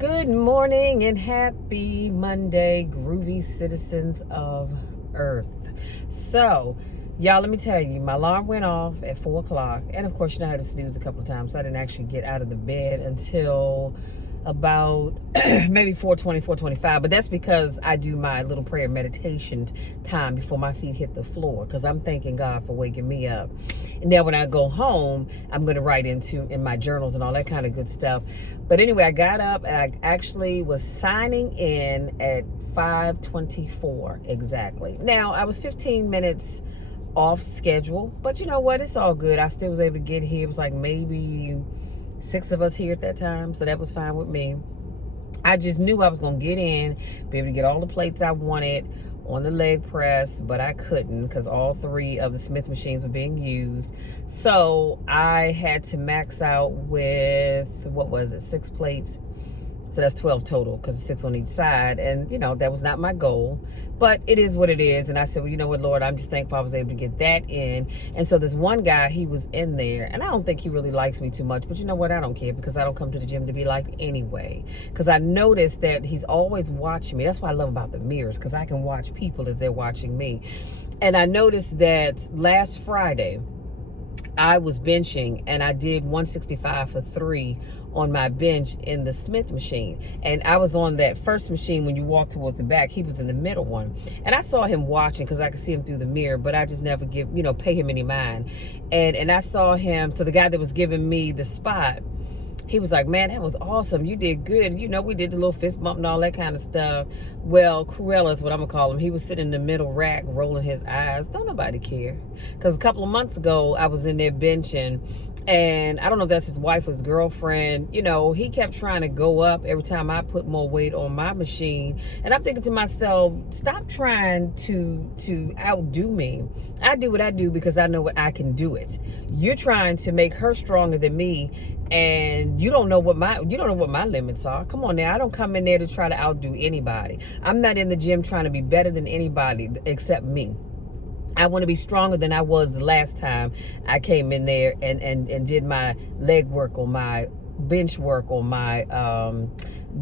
Good morning and happy Monday, groovy citizens of Earth. So, y'all, let me tell you, my alarm went off at 4 o'clock. And of course, you know, I had to snooze a couple of times. So I didn't actually get out of the bed until about maybe 4:20, 4:25. But that's because I do my little prayer meditation time before my feet hit the floor, because I'm thanking God for waking me up. And now when I go home, I'm going to write in my journals and all that kind of good stuff. But anyway, I got up and I actually was signing in at 5:24 exactly. Now, I was 15 minutes off schedule, but you know what? It's all good. I still was able to get here. It was like maybe 6 of us here at that time, so that was fine with me. I just knew I was going to get in, be able to get all the plates I wanted on the leg press, but I couldn't because all 3 of the Smith machines were being used. So I had to max out with, 6 plates. So that's 12 total, because it's 6 on each side. And, you know, that was not my goal. But it is what it is. And I said, well, you know what, Lord, I'm just thankful I was able to get that in. And so this one guy, he was in there. And I don't think he really likes me too much. But you know what? I don't care, because I don't come to the gym to be liked anyway. Because I noticed that he's always watching me. That's what I love about the mirrors, because I can watch people as they're watching me. And I noticed that last Friday, I was benching and I did 165 for 3 on my bench in the Smith machine. And I was on that first machine. When you walk towards the back, he was in the middle one. And I saw him watching because I could see him through the mirror, but I just never pay him any mind. And I saw him. So the guy that was giving me the spot, he was like, man, that was awesome. You did good. You know, we did the little fist bump and all that kind of stuff. Well, Cruella is what I'm going to call him. He was sitting in the middle rack rolling his eyes. Don't nobody care. Because a couple of months ago, I was in there benching. And I don't know if that's his wife or his girlfriend. You know, he kept trying to go up every time I put more weight on my machine. And I'm thinking to myself, stop trying to outdo me. I do what I do because I know what I can do it. You're trying to make her stronger than me. And you don't know what my limits are. Come on now. I don't come in there to try to outdo anybody. I'm not in the gym trying to be better than anybody except me. I want to be stronger than I was the last time I came in there and did my leg work or my bench work or my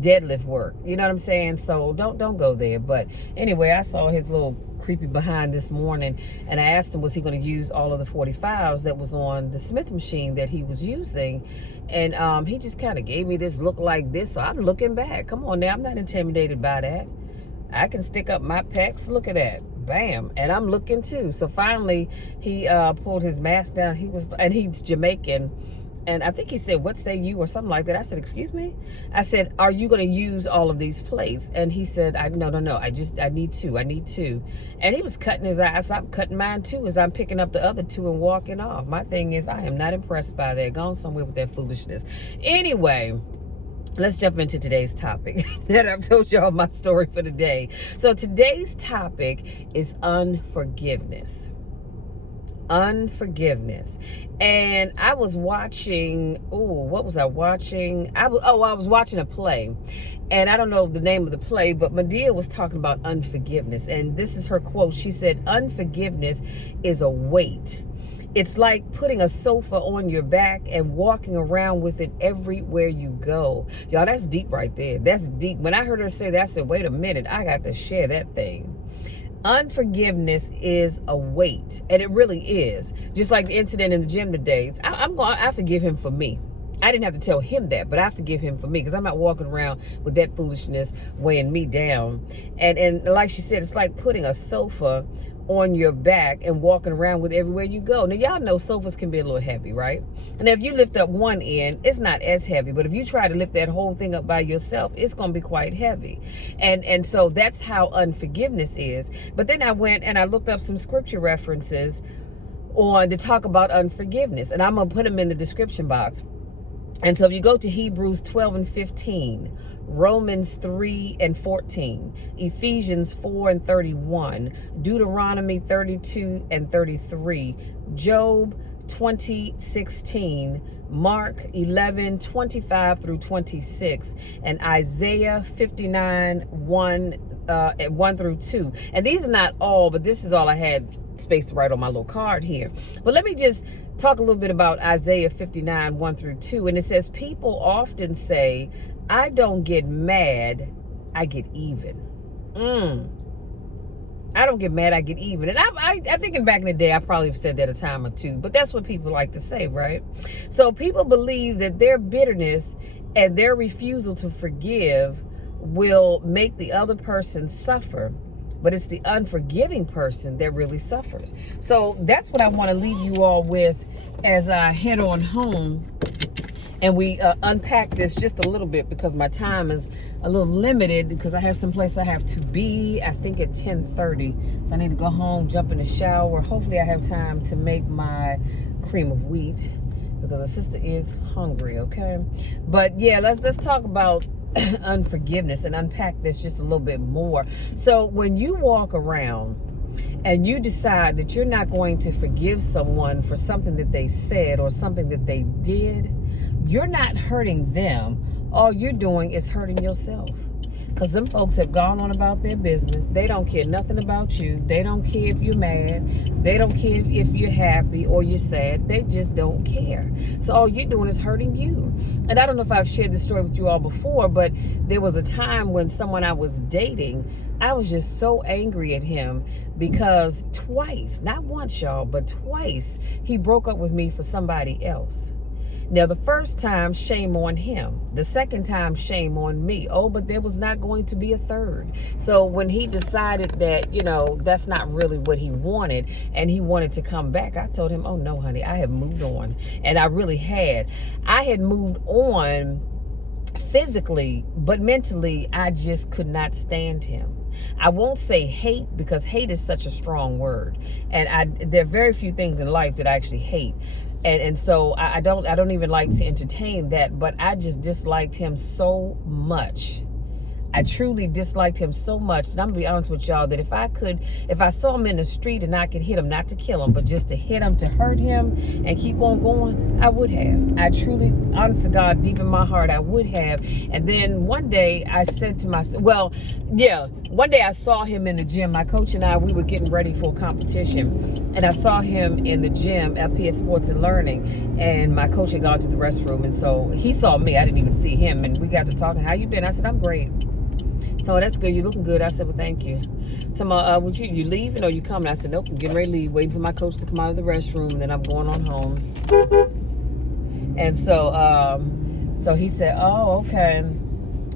deadlift work. You know what I'm saying? So don't go there. But anyway, I saw his little creepy behind this morning, and I asked him, was he going to use all of the 45s that was on the Smith machine that he was using? And he just kind of gave me this look like this. So I'm looking back. Come on now. I'm not intimidated by that. I can stick up my pecs. Look at that. Bam. And I'm looking too. So finally, he pulled his mask down. He's Jamaican. And I think he said, what say you, or something like that. I said, excuse me? I said, are you going to use all of these plates? And he said, no. I need two. And he was cutting his eyes. I'm cutting mine too as I'm picking up the other 2 and walking off. My thing is, I am not impressed by that. Gone somewhere with that foolishness. Anyway, let's jump into today's topic that I've told y'all my story for the day. So today's topic is unforgiveness. Unforgiveness. And I was watching, what was I watching? I was watching a play. And I don't know the name of the play, but Madea was talking about unforgiveness. And this is her quote. She said, unforgiveness is a weight. It's like putting a sofa on your back and walking around with it everywhere you go. Y'all, that's deep right there. That's deep. When I heard her say that, I said, wait a minute, I got to share that thing. Unforgiveness is a weight, and it really is. Just like the incident in the gym today. I forgive him for me. I didn't have to tell him that, but I forgive him for me, because I'm not walking around with that foolishness weighing me down. And like she said, it's like putting a sofa on your back and walking around with everywhere you go. Now, y'all know sofas can be a little heavy, right? And if you lift up one end, it's not as heavy. But if you try to lift that whole thing up by yourself, it's going to be quite heavy. And so that's how unforgiveness is. But then I went and I looked up some scripture references to talk about unforgiveness. And I'm going to put them in the description box. And so if you go to Hebrews 12 and 15, Romans 3 and 14, Ephesians 4 and 31, Deuteronomy 32 and 33, Job 20:16, Mark 11:25 through 26, and Isaiah 59 1 through 2. And these are not all, but this is all I had space to write on my little card here. But let me just talk a little bit about Isaiah 59, 1 through 2. And it says, people often say, I don't get mad, I get even. I don't get mad, I get even. And I think back in the day, I probably have said that a time or two, but that's what people like to say, right? So people believe that their bitterness and their refusal to forgive will make the other person suffer, but it's the unforgiving person that really suffers. So that's what I want to leave you all with as I head on home. And we unpack this just a little bit because my time is a little limited because I have some place I have to be, I think at 10:30. So I need to go home, jump in the shower. Hopefully I have time to make my cream of wheat because the sister is hungry, okay? But yeah, let's talk about unforgiveness and unpack this just a little bit more. So when you walk around and you decide that you're not going to forgive someone for something that they said or something that they did, you're not hurting them. All you're doing is hurting yourself. Because them folks have gone on about their business. They don't care nothing about you. They don't care if you're mad. They don't care if you're happy or you're sad. They just don't care. So all you're doing is hurting you. And I don't know if I've shared this story with you all before, but there was a time when someone I was dating, I was just so angry at him because twice, not once, y'all, but twice, he broke up with me for somebody else. Now, the first time, shame on him. The second time, shame on me. Oh, but there was not going to be a third. So when he decided that, that's not really what he wanted and he wanted to come back, I told him, oh, no, honey, I have moved on. And I really had. I had moved on physically, but mentally, I just could not stand him. I won't say hate because hate is such a strong word. And there are very few things in life that I actually hate. And so I don't even like to entertain that, but I just disliked him so much. I truly disliked him so much. And I'm gonna be honest with y'all that if I saw him in the street and I could hit him, not to kill him, but just to hit him, to hurt him and keep on going, I would have. I truly, honest to God, deep in my heart, I would have. And then one day I said to myself, one day I saw him in the gym. My coach and I, we were getting ready for a competition. And I saw him in the gym at PS Sports and Learning. And my coach had gone to the restroom. And so he saw me. I didn't even see him. And we got to talking. How you been? I said, I'm great. So that's good. You're looking good. I said, well, thank you. So would you leaving or you coming? I said, nope, I'm getting ready to leave. Waiting for my coach to come out of the restroom. And then I'm going on home. And so he said, oh, okay.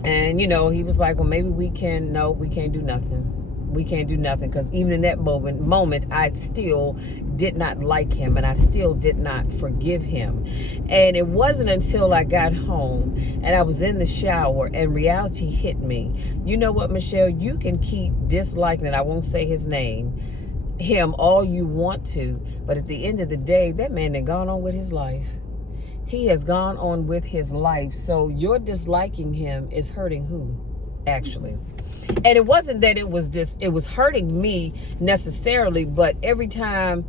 And, he was like, well, maybe we can't do nothing. We can't do nothing. Because even in that moment, I still did not like him. And I still did not forgive him. And it wasn't until I got home and I was in the shower and reality hit me. You know what, Michelle? You can keep disliking it. I won't say him all you want to. But at the end of the day, that man had gone on with his life. He has gone on with his life. So your disliking him is hurting who? Actually. And it wasn't that it was hurting me necessarily, but every time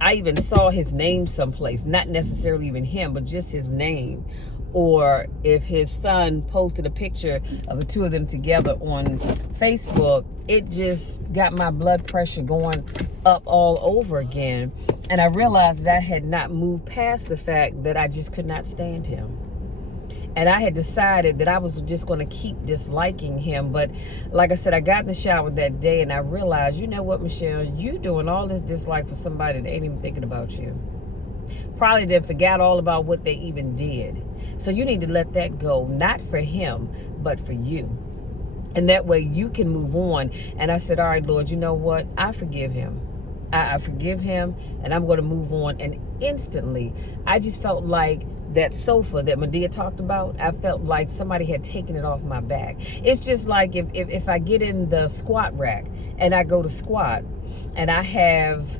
I even saw his name someplace, not necessarily even him, but just his name, or if his son posted a picture of the two of them together on Facebook, it just got my blood pressure going up all over again. And I realized that I had not moved past the fact that I just could not stand him. And I had decided that I was just going to keep disliking him. But like I said, I got in the shower that day and I realized, you know what, Michelle, you doing all this dislike for somebody that ain't even thinking about you. Probably then forgot all about what they even did. So you need to let that go, not for him, but for you. And that way you can move on. And I said, all right, Lord, you know what? I forgive him. I forgive him and I'm going to move on. And instantly, I just felt like that sofa that Madea talked about, I felt like somebody had taken it off my back. It's just like if I get in the squat rack and I go to squat and I have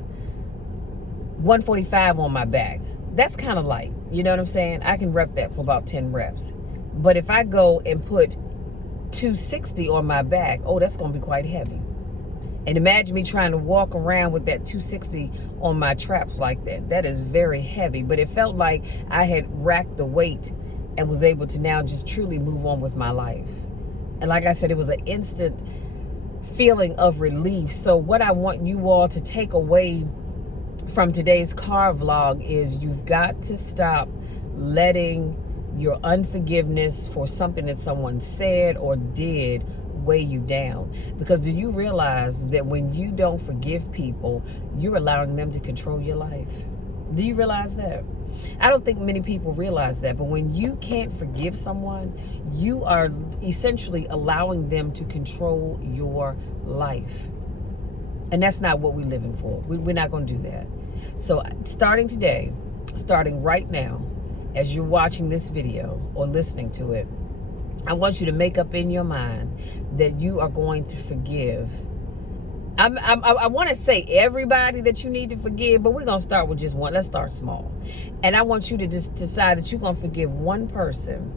145 on my back, that's kind of light. You know what I'm saying? I can rep that for about 10 reps. But if I go and put 260 on my back, oh, that's going to be quite heavy. And imagine me trying to walk around with that 260 on my traps like that. That is very heavy. But it felt like I had racked the weight and was able to now just truly move on with my life. And like I said, it was an instant feeling of relief. So what I want you all to take away from today's car vlog is you've got to stop letting your unforgiveness for something that someone said or did weigh you down. Because do you realize that when you don't forgive people, you're allowing them to control your life? Do you realize that? I don't think many people realize that, but when you can't forgive someone, you are essentially allowing them to control your life. And that's not what we're living for. We're not going to do that. So starting today, starting right now, as you're watching this video or listening to it, I want you to make up in your mind that you are going to forgive. I want to say everybody that you need to forgive, but we're going to start with just one. Let's start small. And I want you to just decide that you're going to forgive one person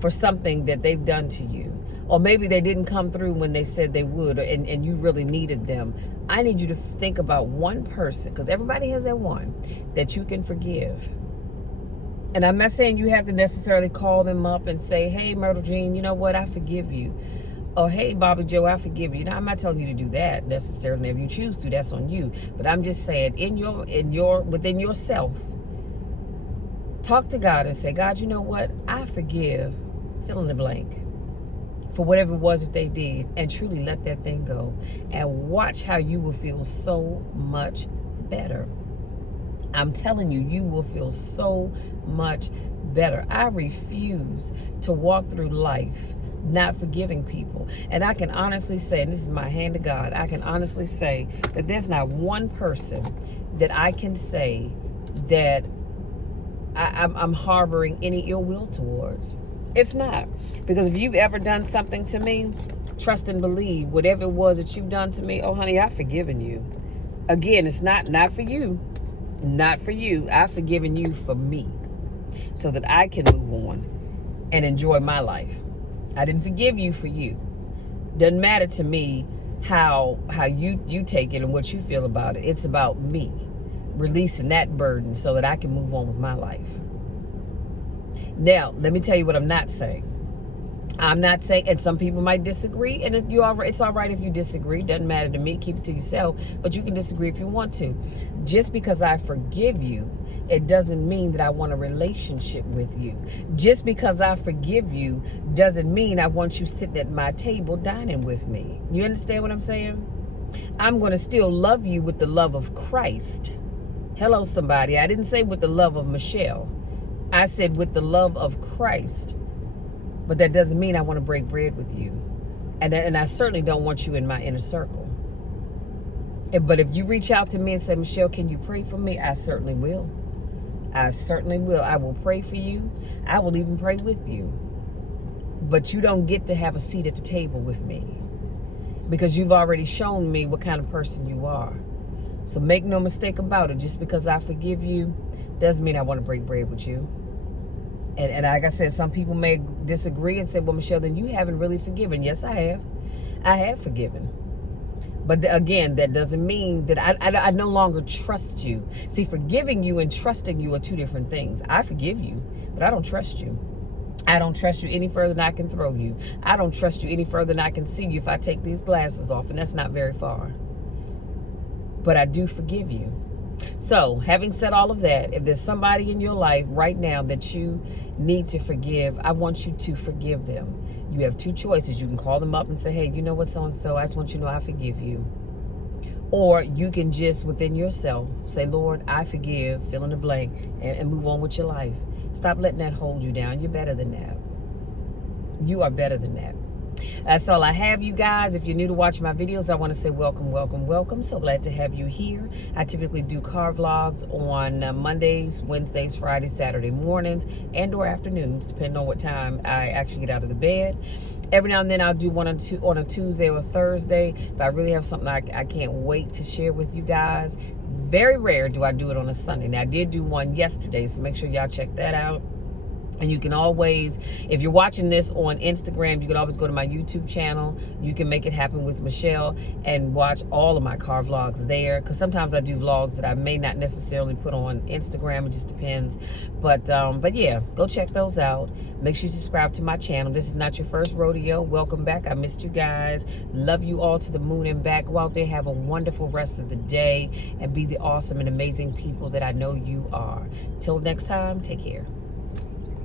for something that they've done to you. Or maybe they didn't come through when they said they would, and you really needed them. I need you to think about one person, because everybody has that one that you can forgive. And I'm not saying you have to necessarily call them up and say, hey, Myrtle Jean, you know what, I forgive you. Or, hey, Bobby Joe, I forgive you. Now, I'm not telling you to do that necessarily. If you choose to, that's on you. But I'm just saying, within yourself, talk to God and say, God, you know what, I forgive, fill in the blank, for whatever it was that they did, and truly let that thing go. And watch how you will feel so much better. I'm telling you, you will feel so much better. I refuse to walk through life not forgiving people. And I can honestly say, and this is my hand to God, I can honestly say that there's not one person that I can say that I'm harboring any ill will towards. It's not. Because if you've ever done something to me, trust and believe, whatever it was that you've done to me, oh honey, I've forgiven you. Again, it's not for you. Not for you. I've forgiven you for me, so that I can move on and enjoy my life. I didn't forgive you for you. Doesn't matter to me how you take it and what you feel about it. It's about me releasing that burden so that I can move on with my life. Now, let me tell you what I'm not saying. I'm not saying, and some people might disagree, and it's all right if you disagree. Doesn't matter to me. Keep it to yourself, but you can disagree if you want to. Just because I forgive you, it doesn't mean that I want a relationship with you. Just because I forgive you doesn't mean I want you sitting at my table dining with me. You understand what I'm saying? I'm going to still love you with the love of Christ. Hello, somebody. I didn't say with the love of Michelle. I said with the love of Christ. But that doesn't mean I want to break bread with you. And I certainly don't want you in my inner circle. But if you reach out to me and say, Michelle, can you pray for me? I certainly will. I certainly will. I will pray for you. I will even pray with you. But you don't get to have a seat at the table with me, because you've already shown me what kind of person you are. So make no mistake about it. Just because I forgive you doesn't mean I want to break bread with you. And like I said, some people may disagree and say, well, Michelle, then you haven't really forgiven. Yes, I have. I have forgiven. But again, that doesn't mean that I no longer trust you. See, forgiving you and trusting you are two different things. I forgive you, but I don't trust you. I don't trust you any further than I can throw you. I don't trust you any further than I can see you if I take these glasses off, and that's not very far. But I do forgive you. So, having said all of that, if there's somebody in your life right now that you need to forgive, I want you to forgive them. You have two choices. You can call them up and say, hey, you know what, so-and-so, I just want you to know I forgive you. Or you can just within yourself say, Lord, I forgive, fill in the blank, and move on with your life. Stop letting that hold you down. You're better than that. You are better than that. That's all I have, you guys. If you're new to watching my videos, I want to say welcome, welcome, welcome. So glad to have you here. I typically do car vlogs on Mondays, Wednesdays, Fridays, Saturday mornings, and or afternoons, depending on what time I actually get out of the bed. Every now and then I'll do one on a Tuesday or Thursday. If I really have something I can't wait to share with you guys. Very rare do I do it on a Sunday. Now, I did do one yesterday, so make sure y'all check that out. And you can always, if you're watching this on Instagram, you can always go to my YouTube channel. You can make it happen with Michelle and watch all of my car vlogs there. Because sometimes I do vlogs that I may not necessarily put on Instagram. It just depends. But yeah, go check those out. Make sure you subscribe to my channel. This is not your first rodeo. Welcome back. I missed you guys. Love you all to the moon and back. Go out there, have a wonderful rest of the day, and be the awesome and amazing people that I know you are. Till next time, take care.